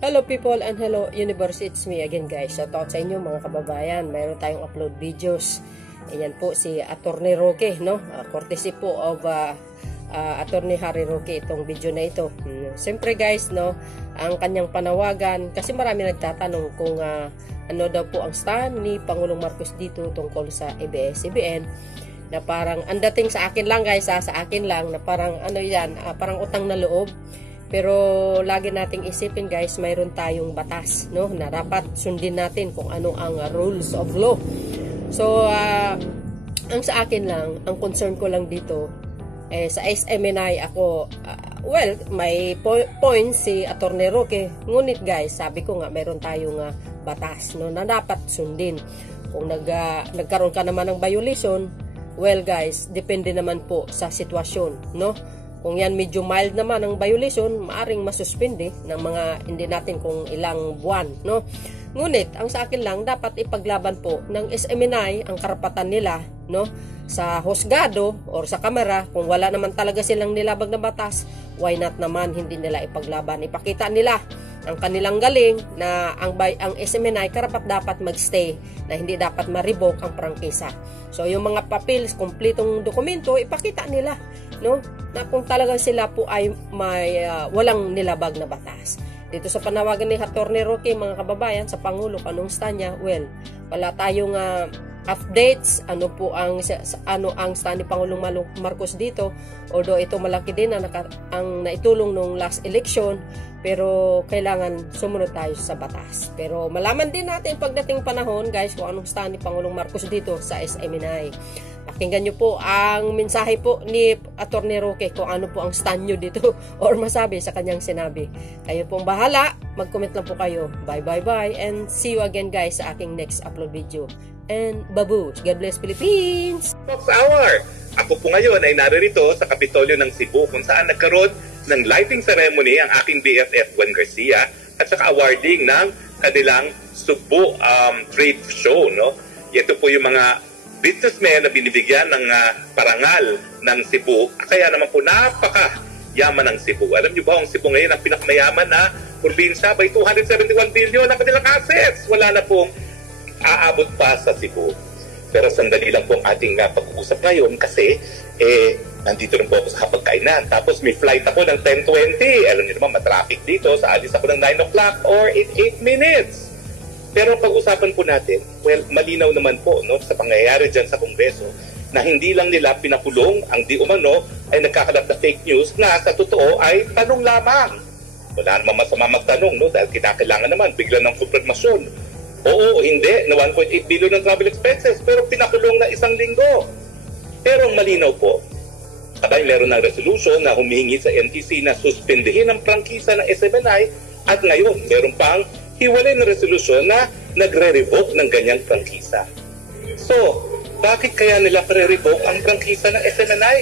Hello people and hello universe, it's me again guys. Shout out sa inyo mga kababayan. Mayroon tayong upload videos. Ayan po si Attorney Roque, no? Courtesy po of Attorney Harry Roque itong video na ito. Siyempre guys, no, ang kanyang panawagan kasi marami nagtatanong kung ano daw po ang stand ni Pangulong Marcos dito tungkol sa ABS-CBN. Na parang ang dating sa akin lang guys, sa akin lang na parang ano yan, parang utang na loob. Pero lagi nating isipin guys, mayroon tayong batas, no, na dapat sundin natin kung ano ang rules of law. So ang sa akin lang, ang concern ko lang dito sa SMNI ako, well, may point si Attorney Roque. Ngunit guys, sabi ko nga mayroon tayong batas, no, na dapat sundin. Kung nagkaroon ka naman ng violation, well guys, depende naman po sa sitwasyon, no. Kung yan medyo mild naman ang violation, maaring masuspende ng mga hindi natin kung ilang buwan, no. Ngunit ang sa akin lang, dapat ipaglaban po ng SMNI ang karapatan nila, no, sa husgado or sa kamera. Kung wala naman talaga silang nilabag na batas, why not naman hindi nila ipaglaban? Ipakita nila ang kanilang galing na ang SMNI karapat dapat magstay, na hindi dapat ma-revoke ang prangkisa. So yung mga papels, kumpletong dokumento, ipakita nila, no, na kung talagang sila po ay may walang nilabag na batas. Dito sa panawagan ni Attorney Roque, mga kababayan, sa Pangulo, anong stand niya? Well, wala tayong updates, ano ang stand ni Pangulong Marcos dito, although ito malaki din ang naitulong nung last election, pero kailangan sumunod tayo sa batas. Pero malaman din natin pagdating panahon guys kung anong stand ni Pangulong Marcos dito sa SMNI. Pakinggan nyo po ang mensahe po ni Attorney Roque kung ano po ang stand nyo dito or masabi sa kanyang sinabi. Kayo pong bahala, mag-comment lang po kayo. Bye and see you again guys sa aking next upload video. And babush! God bless Philippines! Talks Hour! Ako po ngayon ay naririto sa Kapitolyo ng Cebu kung saan nagkaroon ng lighting ceremony ang aking BFF Juan Garcia at saka awarding ng kanilang Cebu trade show, no? Ito po yung mga businessmen na binibigyan ng parangal ng Cebu. Kaya naman po napaka-yaman ng Cebu. Alam niyo ba, ang Cebu ngayon ang pinakamayaman na probinsya by 271 billion ang kanilang assets. Wala na pong aabot pa sa Cebu. Pero sandali lang po ang ating pag-uusap ngayon kasi nandito rin po ako sa hapagkainan. Tapos may flight ako ng 10:20. Alam niyo naman, matraffic dito. Alis ako ng 9 o'clock or in 8 minutes. Pero pag-usapan po natin, well, malinaw naman po, no, sa pangyayari dyan sa Kongreso na hindi lang nila pinakulong ang di umano ay nagkakalat na fake news na sa totoo ay tanong lamang. Wala namang masama magtanong, no, dahil kinakailangan naman bigla ng kumpirmasyon. Oo o hindi na 1.8 billion ng travel expenses pero pinakulong na 1 linggo. Pero ang malinaw po, kabay meron ng resolution na humihingi sa NTC na suspendihin ang prangkisa ng SMNI at ngayon meron pang hiwalay na resolusyon na nagre-revoke ng ganyang prangkisa. So, bakit kaya nila pre-revoke ang prangkisa ng SMNI?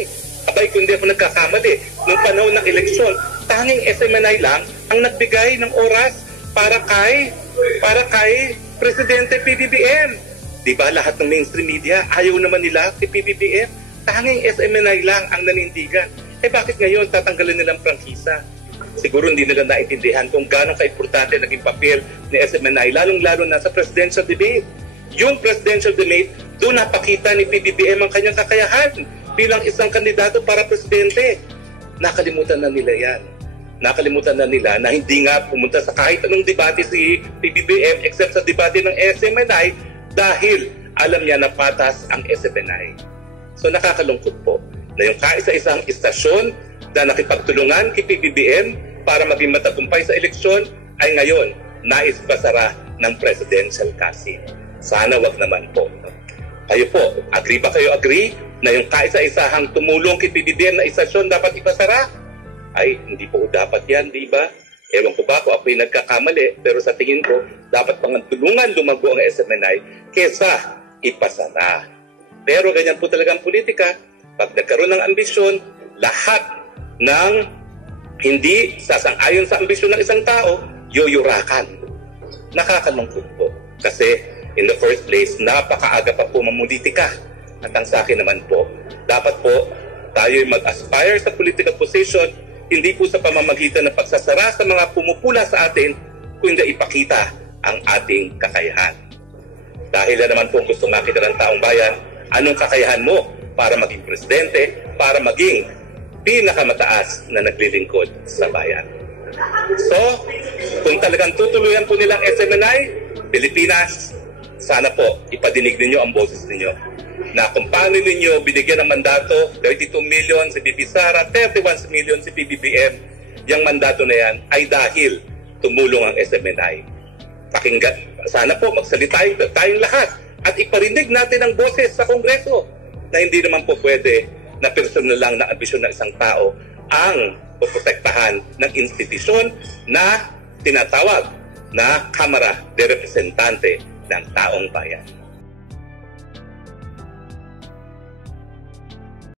Abay, kung hindi ako nagkakamali, noong panahon ng eleksyon, tanging SMNI lang ang nagbigay ng oras para kay Presidente PBBM. Diba lahat ng mainstream media, ayaw naman nila si PBBM? Tanging SMNI lang ang nanindigan. Bakit ngayon tatanggalin nilang prangkisa? Siguro hindi nila naintindihan kung gaano ka-importante naging papel ni SMNI, lalong-lalo na sa presidential debate. Yung presidential debate, doon napakita ni PBBM ang kanyang kakayahan bilang isang kandidato para presidente. Nakalimutan na nila yan. Nakalimutan na nila na hindi nga pumunta sa kahit anong debate si PBBM except sa debate ng SMNI dahil alam niya na patas ang SMNI. So nakakalungkot po na yung kaisa-isang istasyon na nakipagtulungan kay PBBM para maging matagumpay sa eleksyon ay ngayon nais basara ng presidential casino. Sana wag naman po. Kayo po, agree ba kayo na yung kaisa-isahang tumulong kay PBBM na istasyon dapat ipasara? Ay, hindi po dapat yan, di ba? Ewan ko ba kung ako'y nagkakamali, pero sa tingin ko, dapat pang tulungan lumago ang SMNI kesa ipasara. Pero ganyan po talagang politika. Pag nagkaroon ng ambisyon, lahat ng hindi sasang-ayon sa ambisyon ng isang tao, yuyurakan. Nakakalungkot po. Kasi in the first place, napakaaga pa po mamulitika. At ang sa akin naman po, dapat po tayo'y mag-aspire sa political position, hindi po sa pamamagitan ng pagsasara sa mga pumupula sa atin, kundi ipakita ang ating kakayahan. Dahil na naman po gusto makita ng taong bayan, anong kakayahan mo para maging presidente, para maging pinakamataas na naglilingkod sa bayan. So, kung talagang tutuluyan po nilang SMNI, Pilipinas, sana po ipadinig ninyo ang boses ninyo na kung paano ninyo binigyan ng mandato, 32 million si BP Sara, 31 million si PBBM, yung mandato na yan ay dahil tumulong ang SMNI. Pakinggan, sana po magsalita tayong lahat at iparinig natin ang boses sa Kongreso na hindi naman po pwede na personal lang na ambisyon ng isang tao ang poprotektahan ng institusyon na tinatawag na Kamara de Representante ng Taong Bayan.